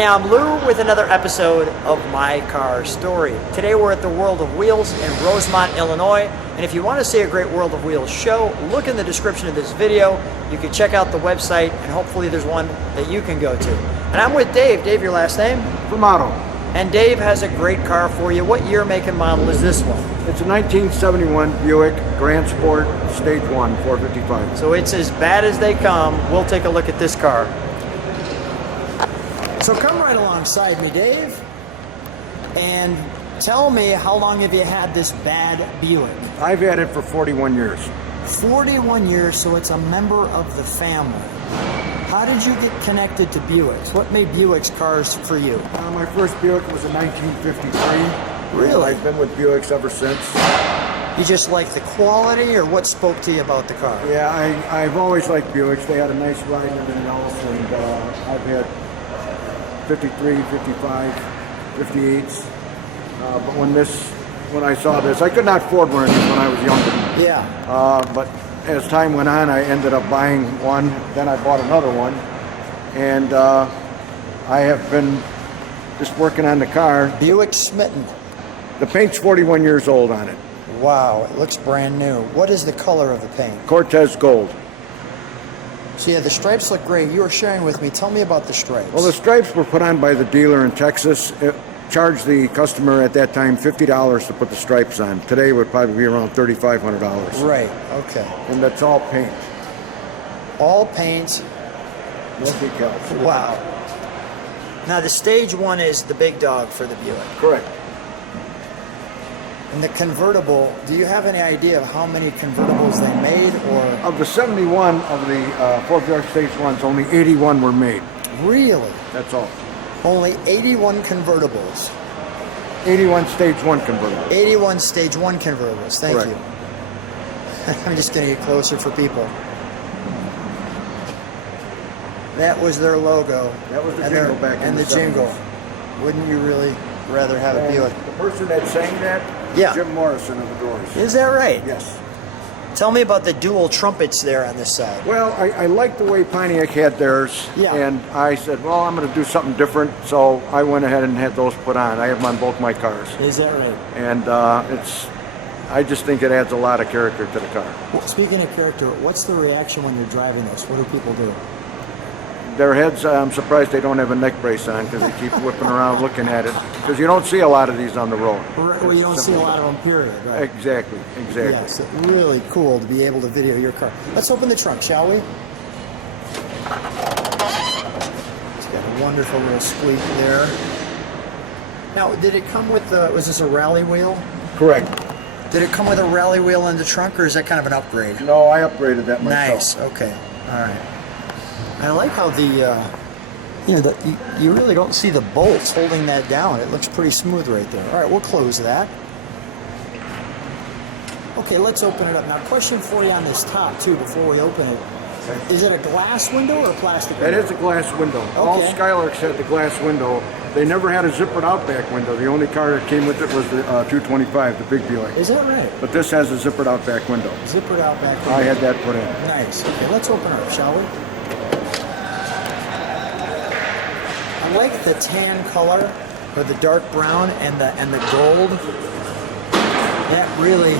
Hi, I'm Lou with another episode of My Car Story. Today we're at the World of Wheels in Rosemont, Illinois. And if you want to see a great World of Wheels show, look in the description of this video. You can check out the website and hopefully there's one that you can go to. And I'm with Dave. Dave, your last name? Formato. And Dave has a great car for you. What year, make, and model is this one? It's a 1971 Buick Grand Sport Stage 1 455. So it's as bad as they come. We'll take a look at this car. So come right alongside me, Dave, and tell me, how long have you had this bad Buick? I've had it for 41 years. 41 years, so it's a member of the family. How did you get connected to Buicks? What made Buick's cars for you? My first Buick was a 1953. Really? I've been with Buicks ever since. You just like the quality, or what spoke to you about the car? Yeah, I've always liked Buicks. They had a nice ride and everything else, and I've had 53, 55, 58s. But when I saw this, I could not afford one of these when I was younger. Yeah. But as time went on, I ended up buying one. Then I bought another one, and I have been just working on the car. Buick smitten. The paint's 41 years old on it. Wow, it looks brand new. What is the color of the paint? Cortez Gold. So yeah, the stripes look great. You were sharing with me. Tell me about the stripes. Well, the stripes were put on by the dealer in Texas. It charged the customer at that time $50 to put the stripes on. Today it would probably be around $3,500. Right, okay. And that's all paint. All paint. No decals. Wow. Now the Stage 1 is the big dog for the Buick. Correct. And the convertible, do you have any idea of how many convertibles they made, or? Of the 71 of the 4 Stage 1s, only 81 were made. Really? That's all. Only 81 convertibles. 81 Stage 1 convertibles. 81 Stage 1 convertibles. Thank Correct. you. I'm just going to get closer for people. That was their logo. That was the jingle back in and the the jingle. 70s. Wouldn't you really rather have a Buick? The person that sang that, Yeah. Jim Morrison of the Doors. Is that right? Yes. Tell me about the dual trumpets there on this side. Well, I liked the way Pontiac had theirs, Yeah. and I said, well, I'm going to do something different, so I went ahead and had those put on. I have them on both my cars. Is that right? And I just think it adds a lot of character to the car. Well, speaking of character, what's the reaction when you're driving this? What do people do? Their heads, I'm surprised they don't have a neck brace on because they keep whipping around looking at it. Because you don't see a lot of these on the road. Well, you don't see a lot of them, period. Right? Exactly. Yes, it's really cool to be able to video your car. Let's open the trunk, shall we? It's got a wonderful little squeak there. Now, did it come with the, was this a rally wheel? Correct. Did it come with a rally wheel in the trunk, or is that kind of an upgrade? No, I upgraded that myself. Nice, okay, all right. I like how you really don't see the bolts holding that down. It looks pretty smooth right there. All right, we'll close that. Okay, let's open it up. Now, question for you on this top, too, before we open it. Is it a glass window or a plastic window? It is a glass window. Okay. All Skylarks had the glass window. They never had a zippered out back window. The only car that came with it was the 225, the big Buick. Is that right? But this has a zippered out back window. Zippered out back window. I had that put in. Nice. Okay, let's open her up, shall we? I like the tan color, or the dark brown, and the gold. That really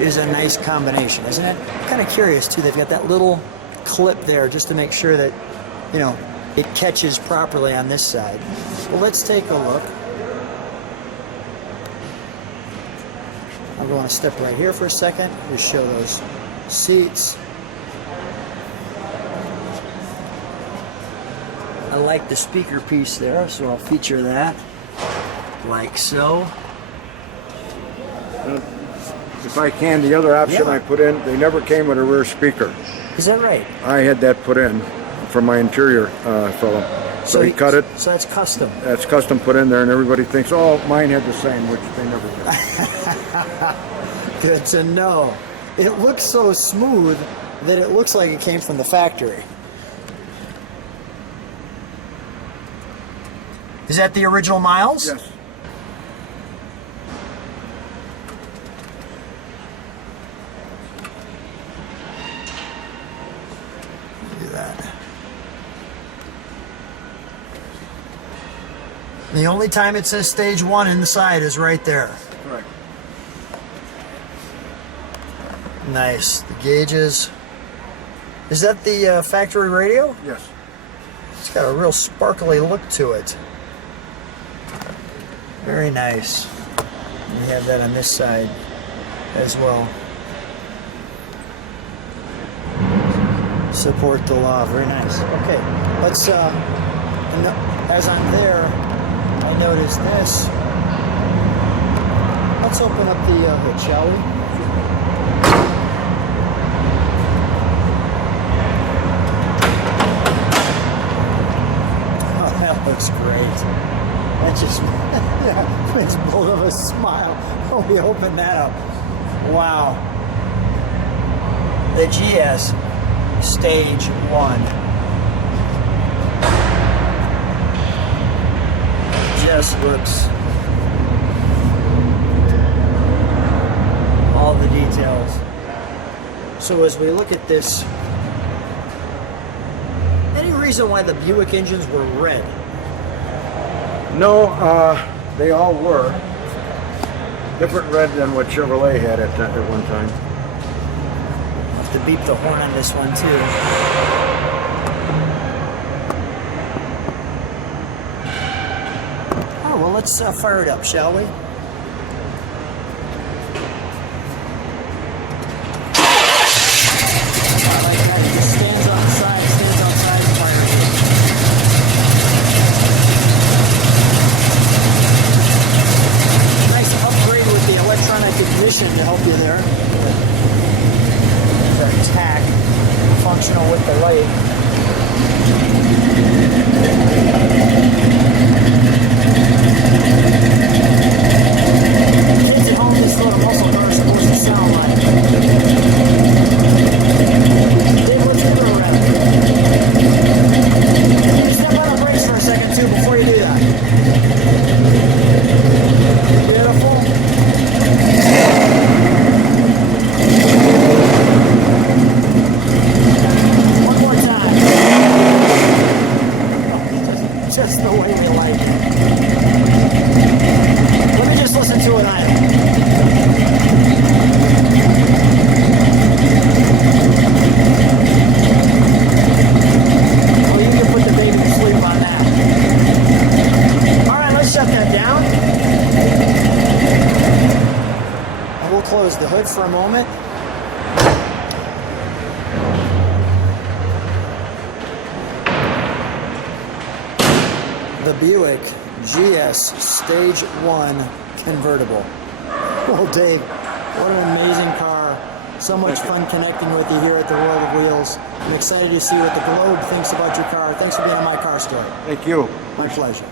is a nice combination, isn't it? I'm kind of curious too. They've got that little clip there just to make sure that, you know, it catches properly on this side. Well, let's take a look. I'm going to step right here for a second. Just show those seats. I like the speaker piece there, so I'll feature that, like so. If I can, the other option I put in, they never came with a rear speaker. Is that right? I had that put in for my interior fellow. So he cut it. So that's custom. That's custom put in there, and everybody thinks, oh, mine had the same, which they never did. Good to know. It looks so smooth that it looks like it came from the factory. Is that the original miles? Yes. Do that. The only time it says Stage 1 inside is right there. Correct. Nice. The gauges. Is that the factory radio? Yes. It's got a real sparkly look to it. Very nice. We have that on this side as well. Support the law. Very nice. Okay, let's, as I'm there, I noticed this. Let's open up the hood, shall we? Oh, that looks great. That just makes both of us smile when we open that up. Wow. The GS Stage 1. Just looks, all the details. So as we look at this, any reason why the Buick engines were red? No, they all were. Different red than what Chevrolet had at one time. I'll have to beep the horn on this one too. Oh, well, let's fire it up, shall we? I like that. It just stands outside, and fires it. Nice upgrade with the electronic ignition to help you there. The tack, functional with the light. Kids at home, this is what a muscle car is supposed to sound like. Dave, let's give it a rev. Step on the brakes for a second too before you do that. Beautiful. One more time. Just the way we like it. Let me just listen to it on it. Oh, you can put the baby to sleep on that. Alright, let's shut that down. And we'll close the hood for a moment. The Buick GS Stage 1 Convertible. Well, Dave, what an amazing car. So much fun connecting with you here at the World of Wheels. I'm excited to see what the Globe thinks about your car. Thanks for being on my car story. Thank you. My pleasure.